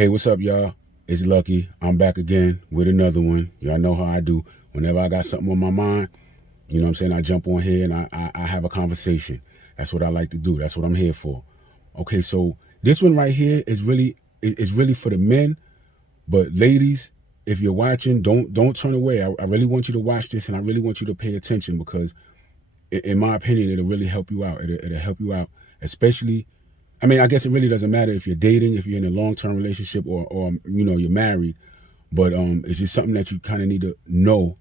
Hey, what's up, y'all? It's Lucky. I'm back again with another one. Y'all know how I do. Whenever I got something on my mind, you know what I'm saying, I jump on here and I have a conversation. That's what I like to do. That's what I'm here for. Okay, so this one right here is really for the men. But ladies, if you're watching, don't turn away. I really want you to watch this, and I really want you to pay attention because, in my opinion, it'll really help you out. It'll help you out, especially. I mean, I guess it really doesn't matter if you're dating, if you're in a long-term relationship, or you're married. But it's just something that you kind of need to know.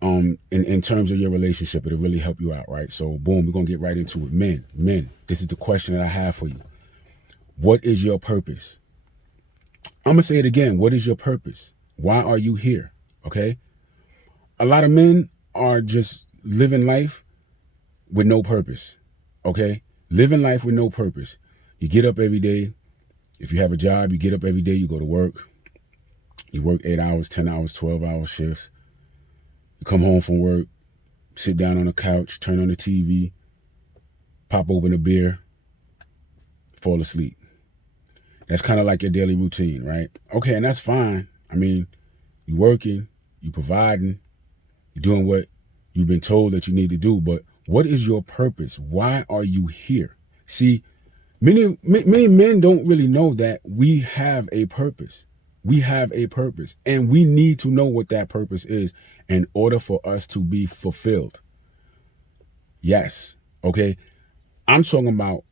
In terms of your relationship, it'll really help you out, right? So, boom, we're gonna get right into it. Men, this is the question that I have for you. What is your purpose? I'm gonna say it again. What is your purpose? Why are you here? Okay. A lot of men are just living life with no purpose. Okay. Living life with no purpose. You get up every day. If you have a job, you get up every day, you go to work. You work 8 hours, 10 hours, 12-hour shifts. You come home from work, sit down on the couch, turn on the TV, pop open a beer, fall asleep. That's kind of like your daily routine, right? Okay, and that's fine. I mean, you working, you providing, you're doing what you've been told that you need to do, but what is your purpose? Why are you here? See, many men don't really know that we have a purpose. We have a purpose, and we need to know what that purpose is in order for us to be fulfilled. Yes, okay? I'm talking about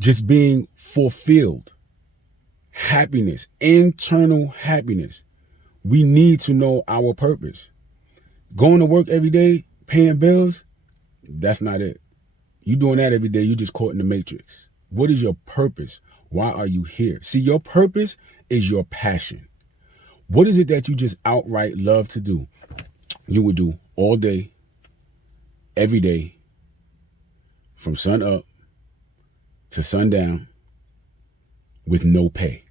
just being fulfilled. Happiness, internal happiness. We need to know our purpose. Going to work every day, paying bills, that's not it. You doing that every day, you just caught in the matrix. What is your purpose? Why are you here? See, your purpose is your passion. What is it that you just outright love to do? You would do all day, every day, from sun up to sundown, with no pay,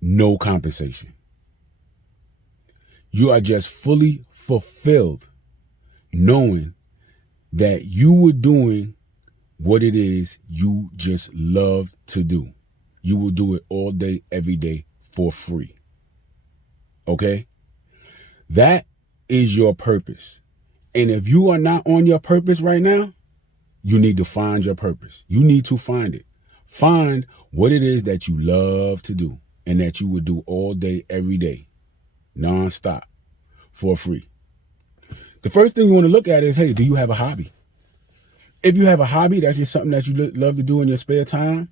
no compensation. You are just fully fulfilled knowing that you were doing what it is you just love to do. You will do it all day, every day for free. Okay? That is your purpose. And if you are not on your purpose right now, you need to find your purpose. You need to find it. Find what it is that you love to do and that you would do all day, every day, nonstop, for free. The first thing you want to look at is, hey, do you have a hobby? If you have a hobby, that's just something that you love to do in your spare time,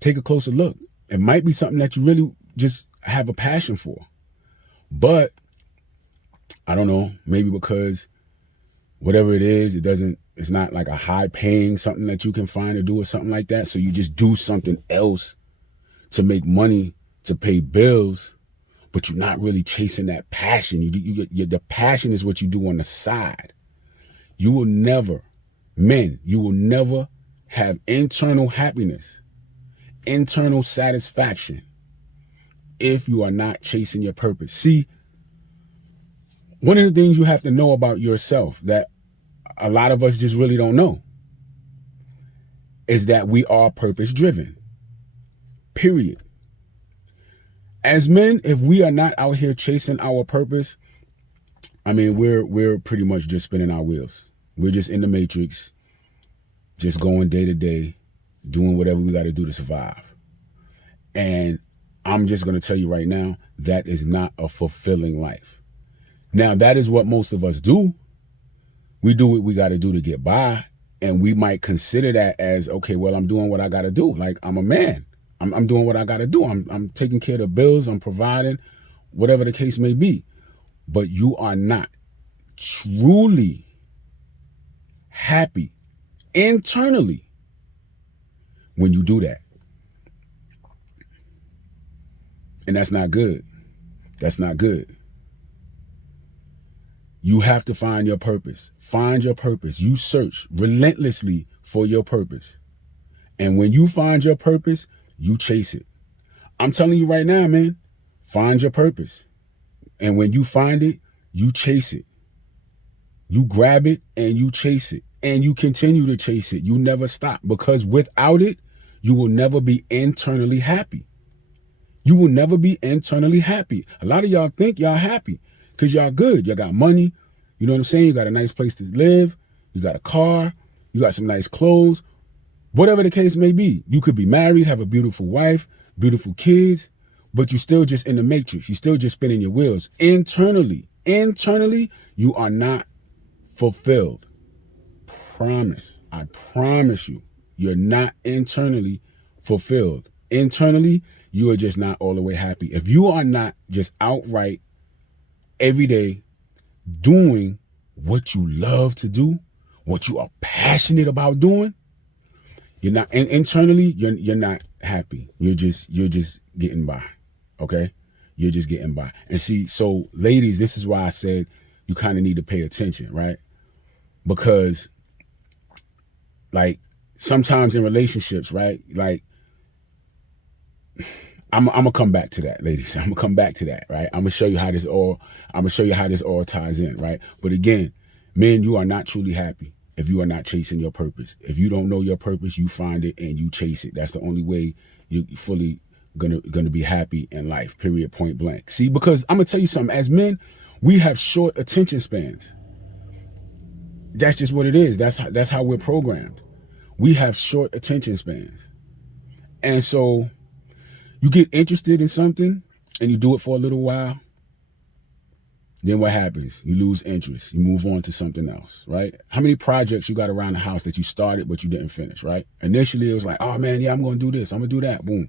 take a closer look. It might be something that you really just have a passion for. But, I don't know, maybe because whatever it is, it's not like a high paying something that you can find to do or something like that. So you just do something else to make money, to pay bills, but you're not really chasing that passion. The passion is what you do on the side. You will never have internal happiness, internal satisfaction if you are not chasing your purpose. See, one of the things you have to know about yourself that a lot of us just really don't know is that we are purpose driven. Period. As men, if we are not out here chasing our purpose, I mean, we're pretty much just spinning our wheels. We're just in the matrix, just going day to day, doing whatever we got to do to survive. And I'm just going to tell you right now, that is not a fulfilling life. Now, that is what most of us do. We do what we got to do to get by. And we might consider that as, okay, well, I'm doing what I got to do. Like, I'm a man. I'm doing what I got to do. I'm taking care of the bills. I'm providing, whatever the case may be. But you are not truly happy internally when you do that. And that's not good. That's not good. You have to find your purpose. Find your purpose. You search relentlessly for your purpose. And when you find your purpose, you chase it. I'm telling you right now, man, find your purpose. And when you find it, you chase it. You grab it and you chase it. And you continue to chase it. You never stop. Because without it, you will never be internally happy. You will never be internally happy. A lot of y'all think y'all happy because y'all good. Y'all got money. You know what I'm saying? You got a nice place to live. You got a car. You got some nice clothes. Whatever the case may be. You could be married, have a beautiful wife, beautiful kids, but you still just in the matrix. You still just spinning your wheels. Internally, you are not fulfilled. Promise. I promise you, you're not internally fulfilled. Internally, you are just not all the way happy. If you are not just outright every day doing what you love to do, what you are passionate about doing, you're not internally, you're not happy. You're just getting by. Okay? You're just getting by. And see, so ladies, this is why I said you kind of need to pay attention, right? Because like sometimes in relationships, right? Like I'm gonna come back to that, ladies. I'm gonna come back to that, right? I'm gonna show you how this all ties in, right? But again, men, you are not truly happy if you are not chasing your purpose. If you don't know your purpose, you find it and you chase it. That's the only way you're fully gonna be happy in life, period, point blank. See, because I'm gonna tell you something, as men, we have short attention spans. That's just what it is. That's how we're programmed. We have short attention spans. And so you get interested in something and you do it for a little while. Then what happens? You lose interest. You move on to something else, right? How many projects you got around the house that you started but you didn't finish, right? Initially, it was like, oh man, yeah, I'm going to do this. I'm going to do that. Boom.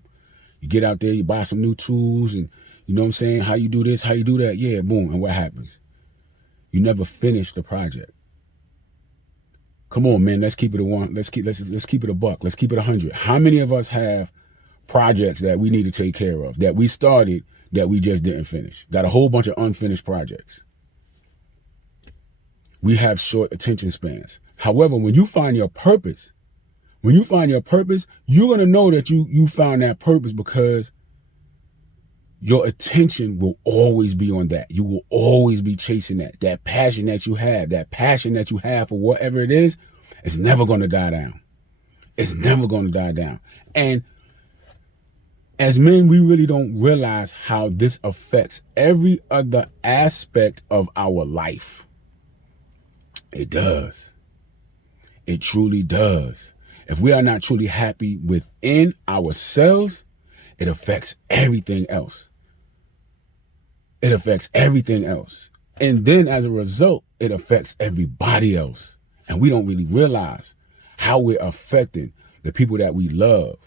You get out there, you buy some new tools and you know what I'm saying? How you do this, how you do that. Yeah, boom. And what happens? You never finish the project. Come on, man. Let's keep it a one. Let's keep it a buck. Let's keep it 100. How many of us have projects that we need to take care of, that we started, that we just didn't finish? Got a whole bunch of unfinished projects. We have short attention spans. However, when you find your purpose, you're going to know that you found that purpose because your attention will always be on that. You will always be chasing that passion that you have for whatever it is never going to die down. It's never going to die down. And as men, we really don't realize how this affects every other aspect of our life. It does. It truly does. If we are not truly happy within ourselves, it affects everything else. It affects everything else. And then as a result, it affects everybody else. And we don't really realize how we're affecting the people that we love,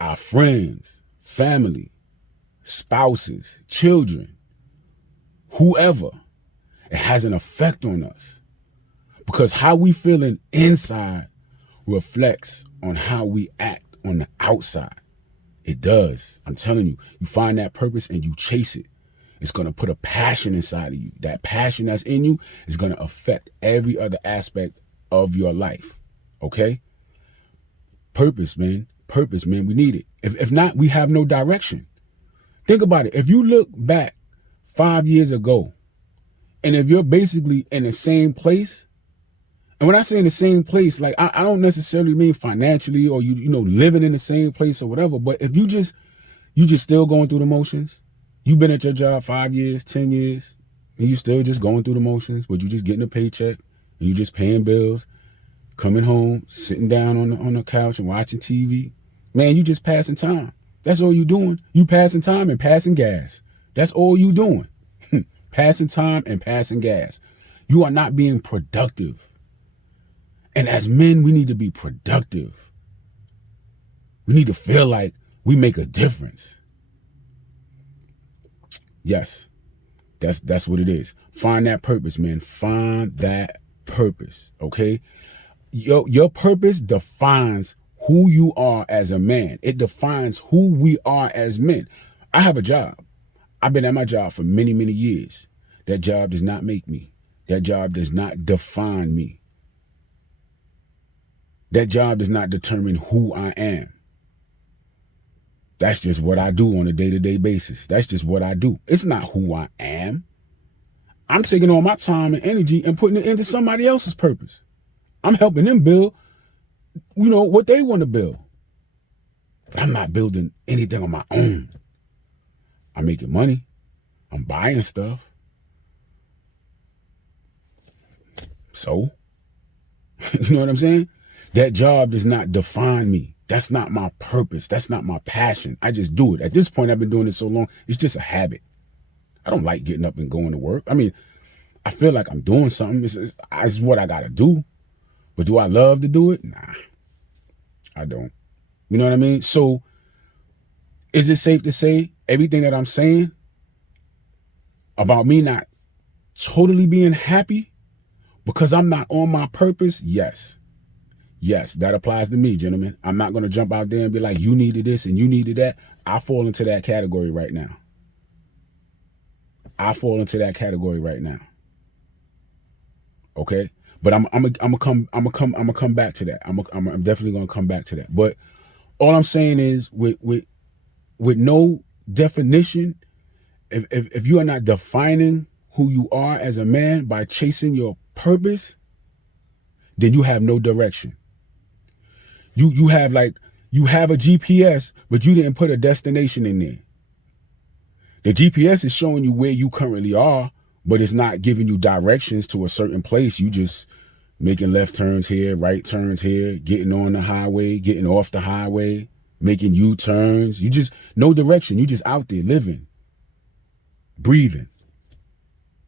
our friends, family, spouses, children, whoever. It has an effect on us because how we feeling inside reflects on how we act on the outside. It does. I'm telling you, you find that purpose and you chase it. It's going to put a passion inside of you. That passion that's in you is going to affect every other aspect of your life. Okay? Purpose, man. Purpose, man. We need it. If not, we have no direction. Think about it. If you look back 5 years ago, and if you're basically in the same place, and when I say in the same place, like I don't necessarily mean financially or you know living in the same place or whatever, but if you just still going through the motions, you've been at your job 5 years, 10 years, and you still just going through the motions, but you just getting a paycheck and you just paying bills, coming home, sitting down on the couch and watching TV. Man, you just passing time. That's all you doing. You passing time and passing gas. That's all you doing. Passing time and passing gas. You are not being productive. And as men, we need to be productive. We need to feel like we make a difference. Yes, that's what it is. Find that purpose, man. Find that purpose, okay? Your purpose defines who you are as a man. It defines who we are as men. I have a job. I've been at my job for many, many years. That job does not make me. That job does not define me. That job does not determine who I am. That's just what I do on a day-to-day basis. That's just what I do. It's not who I am. I'm taking all my time and energy and putting it into somebody else's purpose. I'm helping them build, what they want to build. But I'm not building anything on my own. I'm making money. I'm buying stuff. So, you know what I'm saying? That job does not define me. That's not my purpose. That's not my passion. I just do it. At this point, I've been doing it so long, it's just a habit. I don't like getting up and going to work. I mean, I feel like I'm doing something. It's what I got to do. But do I love to do it? Nah, I don't. You know what I mean? So, is it safe to say everything that I'm saying about me not totally being happy because I'm not on my purpose? Yes. Yes, that applies to me, gentlemen. I'm not going to jump out there and be like, you needed this and you needed that. I fall into that category right now. Okay? But I'm gonna come back to that. I'm definitely going to come back to that. But all I'm saying is with no definition, if you are not defining who you are as a man by chasing your purpose, then you have no direction. You have a GPS, but you didn't put a destination in there. The GPS is showing you where you currently are, but it's not giving you directions to a certain place. You just making left turns here, right turns here, getting on the highway, getting off the highway, making U-turns. You just, no direction. You just out there living, breathing,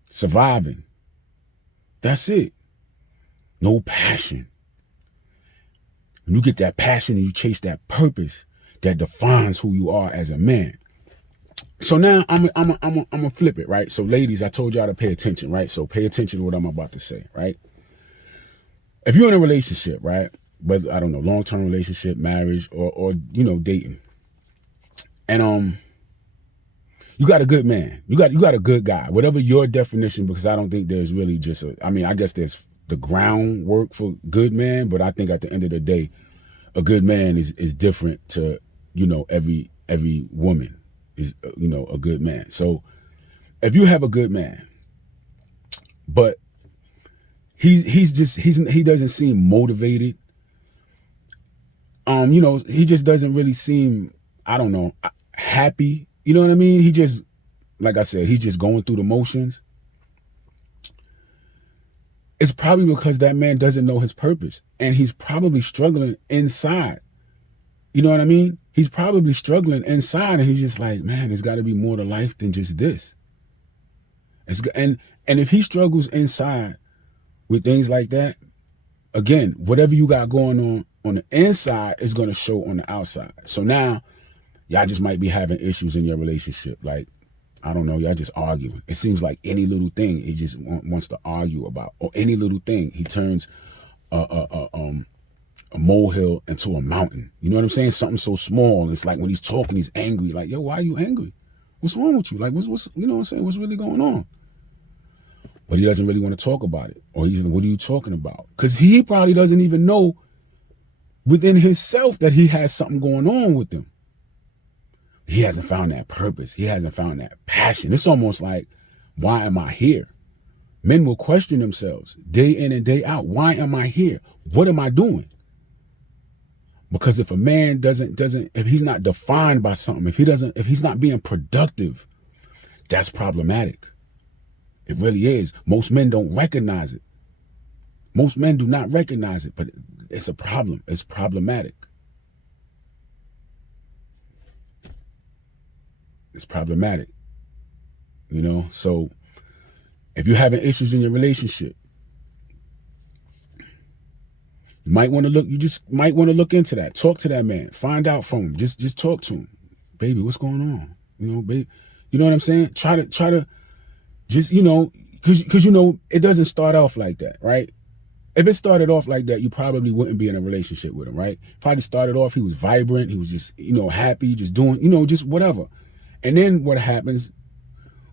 surviving. That's it. No passion. When you get that passion and you chase that purpose, that defines who you are as a man. So now I'm gonna flip it, right? So ladies, I told y'all to pay attention, right? So pay attention to what I'm about to say, right? If you're in a relationship, right? But I don't know, long-term relationship, marriage, or you know, dating, and you got a good man, you got a good guy, whatever your definition, because I don't think there's really just I guess there's the groundwork for good man, but I think at the end of the day, a good man is different to, you know, every woman is, you know, a good man. So if you have a good man, but he doesn't seem motivated, you know, he just doesn't really seem, I don't know, happy. You know what I mean? He just, like I said, he's just going through the motions. It's probably because that man doesn't know his purpose, and he's probably struggling inside. You know what I mean? He's probably struggling inside, and he's just like, man, there's got to be more to life than just this. And if he struggles inside with things like that, again, whatever you got going on the inside is going to show on the outside. So now y'all just might be having issues in your relationship. Like, I don't know, y'all just arguing. It seems like any little thing he just wants to argue about, or any little thing he turns a molehill into a mountain. You know what I'm saying? Something so small. It's like when he's talking, he's angry. Like, yo, why are you angry? What's wrong with you? Like, what's you know what I'm saying? What's really going on? But he doesn't really want to talk about it. Or he's like, what are you talking about? Because he probably doesn't even know within himself that he has something going on with him. He hasn't found that purpose. He hasn't found that passion. It's almost like, why am I here? Men will question themselves day in and day out. Why am I here? What am I doing? Because if a man doesn't, if he's not defined by something, if he's not being productive, that's problematic. It really is. Most men don't recognize it. Most men do not recognize it, but it's a problem. It's problematic. It's problematic. You know, so if you're having issues in your relationship, you might want to look, you just might want to look into that. Talk to that man. Find out from him. Just talk to him. Baby, what's going on? You know, baby, you know what I'm saying? Try to just, you know, because you know, it doesn't start off like that, right? If it started off like that, you probably wouldn't be in a relationship with him, right? Probably started off, he was vibrant. He was just, you know, happy, just doing, you know, just whatever. And then what happens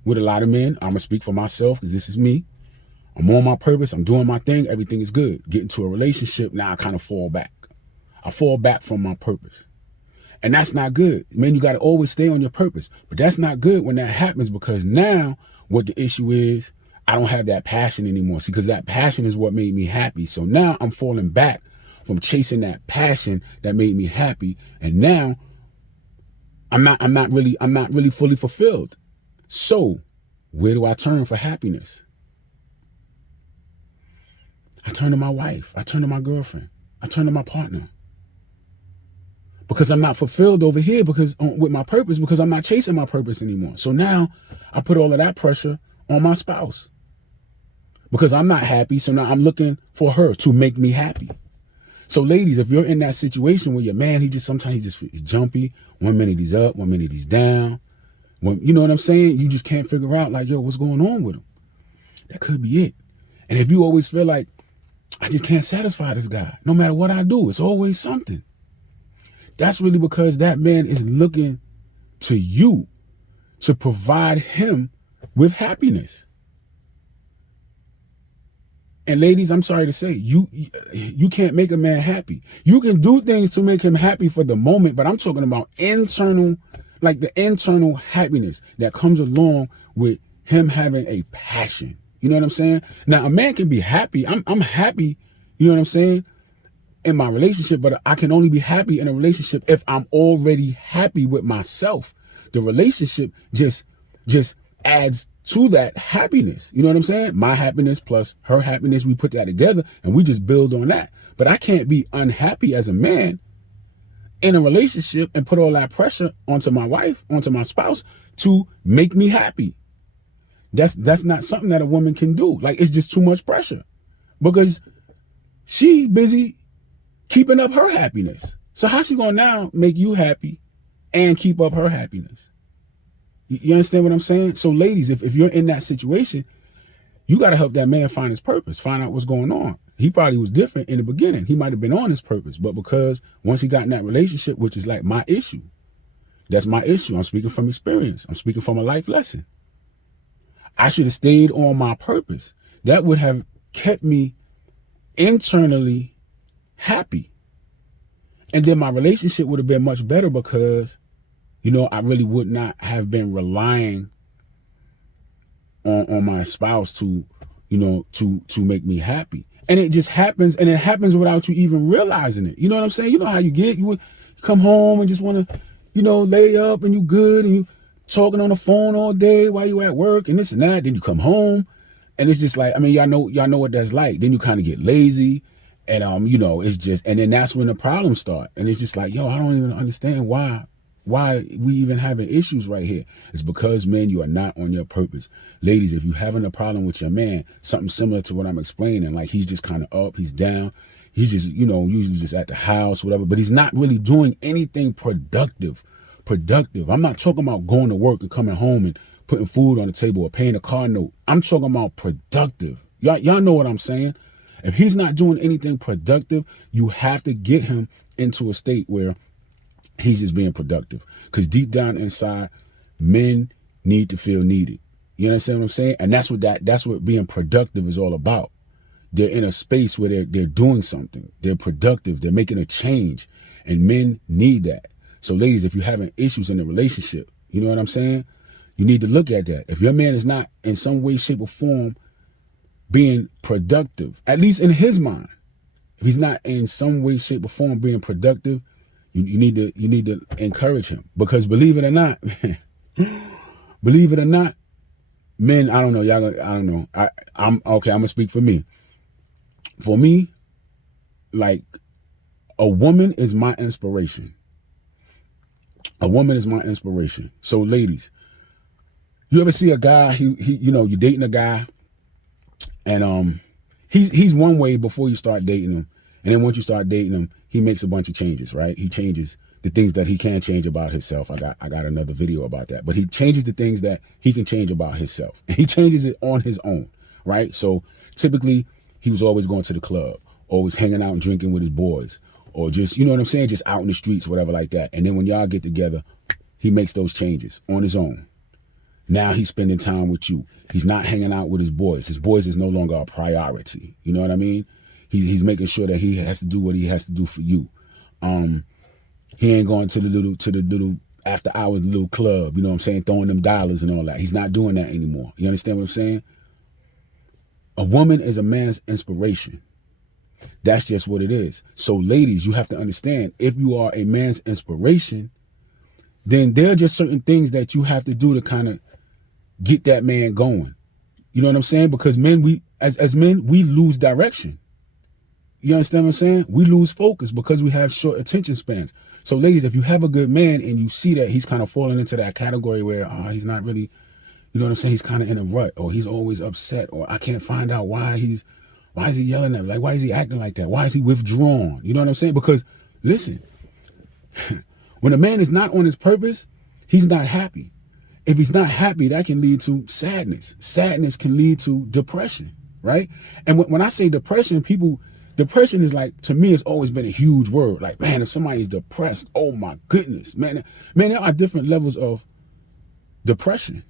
with a lot of men, I'm going to speak for myself because this is me. I'm on my purpose. I'm doing my thing. Everything is good. Get into a relationship. Now I kind of fall back. I fall back from my purpose. And that's not good. Man, you got to always stay on your purpose. But that's not good when that happens, because now what the issue is, I don't have that passion anymore. See, because that passion is what made me happy. So now I'm falling back from chasing that passion that made me happy. And now I'm not really fully fulfilled. So where do I turn for happiness? I turn to my wife. I turn to my girlfriend. I turn to my partner. Because I'm not fulfilled over here with my purpose, because I'm not chasing my purpose anymore. So now I put all of that pressure on my spouse because I'm not happy. So now I'm looking for her to make me happy. So ladies, if you're in that situation where your man, sometimes he's jumpy. 1 minute he's up, 1 minute he's down. You know what I'm saying? You just can't figure out like, yo, what's going on with him? That could be it. And if you always feel like, I just can't satisfy this guy, no matter what I do, it's always something. That's really because that man is looking to you to provide him with happiness. And ladies, I'm sorry to say, you can't make a man happy. You can do things to make him happy for the moment, but I'm talking about internal, like the internal happiness that comes along with him having a passion. You know what I'm saying? Now, a man can be happy. I'm happy, you know what I'm saying, in my relationship, but I can only be happy in a relationship if I'm already happy with myself. The relationship just adds to that happiness. You know what I'm saying? My happiness plus her happiness, we put that together and we just build on that. But I can't be unhappy as a man in a relationship and put all that pressure onto my wife, onto my spouse to make me happy. That's not something that a woman can do. Like, it's just too much pressure because she's busy keeping up her happiness. So how's she gonna now make you happy and keep up her happiness? You understand what I'm saying? So ladies, if you're in that situation, you got to help that man find his purpose, find out what's going on. He probably was different in the beginning. He might have been on his purpose, but because once he got in that relationship, which is like my issue, that's my issue. I'm speaking from experience. I'm speaking from a life lesson. I should have stayed on my purpose. That would have kept me internally happy. And then my relationship would have been much better because, you know, I really would not have been relying on my spouse to, you know, to make me happy. And it just happens, and it happens without you even realizing it. You know what I'm saying? You know how you get, you come home and just want to, you know, lay up and you good and you talking on the phone all day while you at work and this and that. Then you come home and it's just like, I mean, y'all know what that's like. Then you kind of get lazy and, you know, it's just, and then that's when the problems start. And it's just like, yo, I don't even understand why we even having issues right here. It's because, men, you are not on your purpose. Ladies, if you're having a problem with your man, something similar to what I'm explaining, like he's just kind of up, he's down, he's just, you know, usually just at the house, whatever, but he's not really doing anything productive. I'm not talking about going to work and coming home and putting food on the table or paying a car note. I'm talking about productive. Y'all know what I'm saying? If he's not doing anything productive, you have to get him into a state where he's just being productive. Because deep down inside, men need to feel needed. You understand what I'm saying? And that's what being productive is all about. They're in a space where they're doing something. They're productive. They're making a change. And men need that. So ladies, if you're having issues in the relationship, you know what I'm saying? You need to look at that. If your man is not in some way, shape, or form being productive, at least in his mind, if he's not in some way, shape, or form being productive, you need to encourage him. Because believe it or not, men, I don't know, y'all, I don't know. I'm okay, I'm gonna speak for me. For me, like, a woman is my inspiration. A woman is my inspiration. So ladies, you ever see a guy, he you know, you're dating a guy and he's one way before you start dating him. And then once you start dating him, he makes a bunch of changes, right? He changes the things that he can change about himself. I got another video about that. But he changes the things that he can change about himself. And he changes it on his own, right? So typically, he was always going to the club, always hanging out and drinking with his boys, or just, you know what I'm saying, just out in the streets, whatever like that. And then when y'all get together, he makes those changes on his own. Now he's spending time with you. He's not hanging out with his boys. His boys is no longer a priority. You know what I mean? He's making sure that he has to do what he has to do for you. He ain't going to the little after hours little club, you know what I'm saying, throwing them dollars and all that. He's not doing that anymore. You understand what I'm saying? A woman is a man's inspiration. That's just what it is. So ladies, you have to understand, if you are a man's inspiration, then there are just certain things that you have to do to kind of get that man going. You know what I'm saying? Because men, as men, we lose direction. You understand what I'm saying? We lose focus because we have short attention spans. So ladies, if you have a good man and you see that he's kind of falling into that category where he's not really, you know what I'm saying, he's kind of in a rut, or he's always upset, or I can't find out why is he yelling at me? Like, why is he acting like that? Why is he withdrawn? You know what I'm saying? Because listen, when a man is not on his purpose, he's not happy. If he's not happy, that can lead to sadness. Sadness can lead to depression, right? And when I say depression, depression is like, to me, it's always been a huge word. Like, man, if somebody's depressed, oh my goodness, man, there are different levels of depression.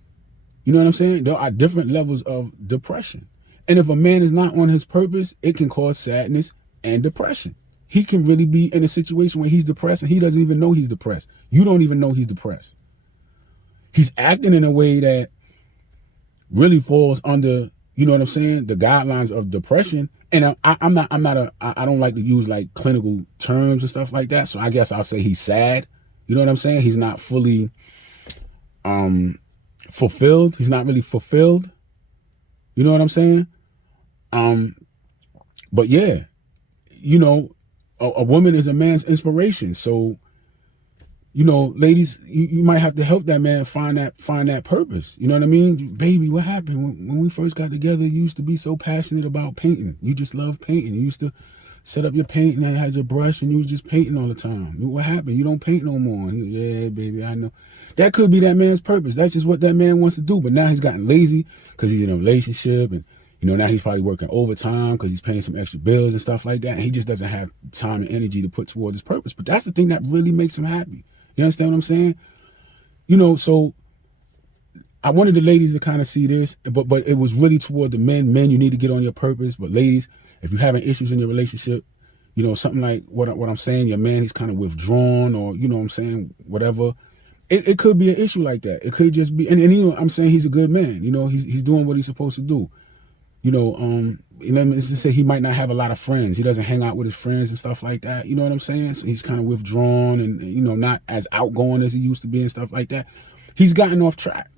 You know what I'm saying? There are different levels of depression. And if a man is not on his purpose, it can cause sadness and depression. He can really be in a situation where he's depressed and he doesn't even know he's depressed. You don't even know he's depressed. He's acting in a way that really falls under, you know what I'm saying, the guidelines of depression. And I don't like to use like clinical terms and stuff like that. So I guess I'll say he's sad. You know what I'm saying? He's not fully fulfilled. He's not really fulfilled. You know what I'm saying? But yeah, you know, a woman is a man's inspiration. So, you know, ladies, you might have to help that man find that purpose. You know what I mean? Baby, what happened? When we first got together, you used to be so passionate about painting. You just love painting. You used to set up your painting and had your brush and you was just painting all the time. What happened? You don't paint no more. Yeah, baby, I know. That could be that man's purpose. That's just what that man wants to do. But now he's gotten lazy because he's in a relationship, and you know, now he's probably working overtime because he's paying some extra bills and stuff like that. And he just doesn't have time and energy to put toward his purpose. But that's the thing that really makes him happy. You understand what I'm saying? You know, so I wanted the ladies to kind of see this, but it was really toward the men. Men, you need to get on your purpose. But ladies, if you're having issues in your relationship, you know, something like what I'm saying, your man, he's kind of withdrawn, or, you know what I'm saying, whatever. It could be an issue like that. It could just be, and you know, I'm saying he's a good man. You know, he's doing what he's supposed to do. You know, let's just say he might not have a lot of friends. He doesn't hang out with his friends and stuff like that. You know what I'm saying? So he's kind of withdrawn and, you know, not as outgoing as he used to be and stuff like that. He's gotten off track.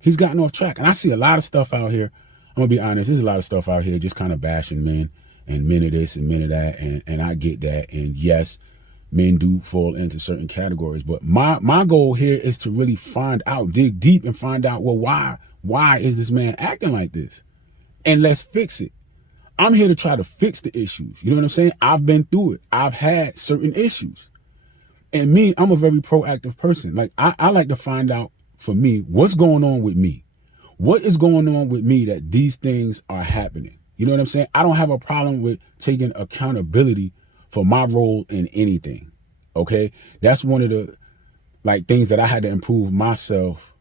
He's gotten off track. And I see a lot of stuff out here. I'm going to be honest. There's a lot of stuff out here just kind of bashing men and men of this and men of that. And I get that. And yes, men do fall into certain categories. But my goal here is to really find out, dig deep and find out, well, why is this man acting like this? And let's fix it. I'm here to try to fix the issues. You know what I'm saying? I've been through it. I've had certain issues. And me, I'm a very proactive person. Like, I like to find out, for me, what's going on with me. What is going on with me that these things are happening? You know what I'm saying? I don't have a problem with taking accountability for my role in anything. Okay? That's one of the things that I had to improve myself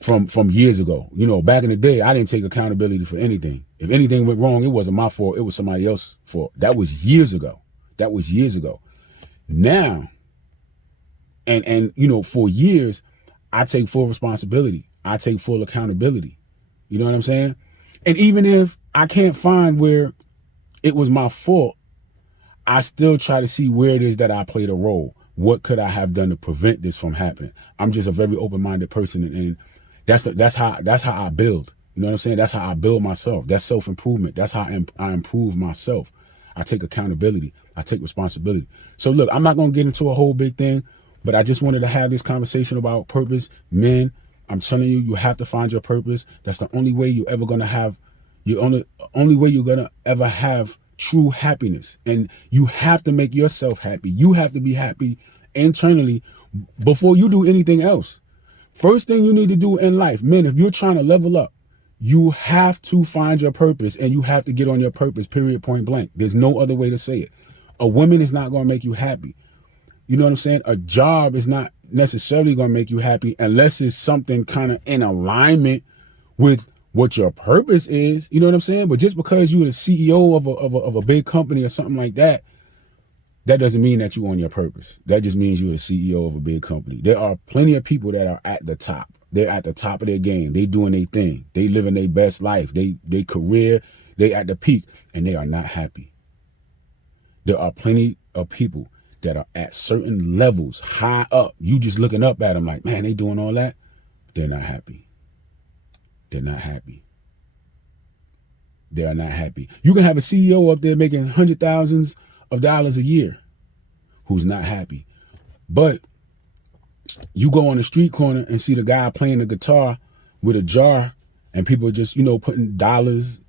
from years ago. You know, back in the day, I didn't take accountability for anything. If anything went wrong, it wasn't my fault. It was somebody else's fault. That was years ago. Now, and you know, for years, I take full responsibility. I take full accountability. You know what I'm saying? And even if I can't find where it was my fault, I still try to see where it is that I played a role. What could I have done to prevent this from happening? I'm just a very open-minded person, and that's how I build. You know what I'm saying? That's how I build myself. That's self-improvement. That's how I improve myself. I take accountability. I take responsibility. So look, I'm not going to get into a whole big thing, but I just wanted to have this conversation about purpose. Men, I'm telling you, you have to find your purpose. That's the only way you're ever going to have, only way you're going to ever have true happiness. And you have to make yourself happy. You have to be happy internally before you do anything else. First thing you need to do in life, men, if you're trying to level up, you have to find your purpose, and you have to get on your purpose, period, point blank. There's no other way to say it. A woman is not going to make you happy. You know what I'm saying? A job is not necessarily going to make you happy unless it's something kind of in alignment with what your purpose is. You know what I'm saying? But just because you're the CEO of a big company or something like that, that doesn't mean that you're on your purpose. That just means you're the CEO of a big company. There are plenty of people that are at the top. They're at the top of their game. They doing their thing. They living their best life. They career, they at the peak, and they are not happy. There are plenty of people that are at certain levels, high up. You just looking up at them like, man, they doing all that. They're not happy. They're not happy. They are not happy. You can have a CEO up there making hundreds of thousands of dollars a year who's not happy. But you go on the street corner and see the guy playing the guitar with a jar, and people are just, putting dollars,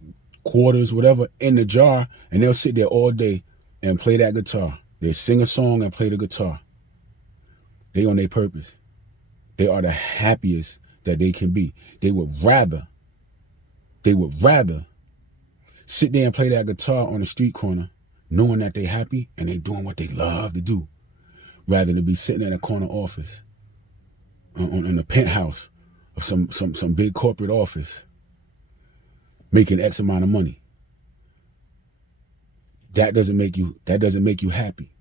quarters, whatever in the jar, and they'll sit there all day and play that guitar. They sing a song and play the guitar. They on their purpose. They are the happiest that they can be. They would rather sit there and play that guitar on the street corner, knowing that they happy and they doing what they love to do, rather than be sitting in a corner office, in a penthouse of some big corporate office, making X amount of money. That doesn't make you happy.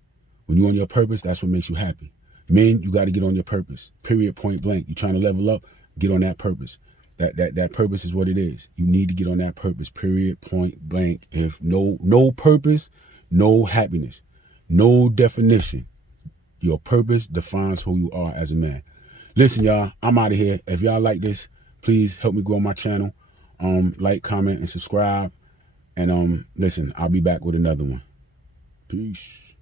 When you're on your purpose, that's what makes you happy. Men, you got to get on your purpose. Period, point blank. You're trying to level up, get on that purpose. That purpose is what it is. You need to get on that purpose. Period, point blank. If no purpose, no happiness. No definition. Your purpose defines who you are as a man. Listen, y'all, I'm out of here. If y'all like this, please help me grow my channel. Like, comment, and subscribe. And listen, I'll be back with another one. Peace.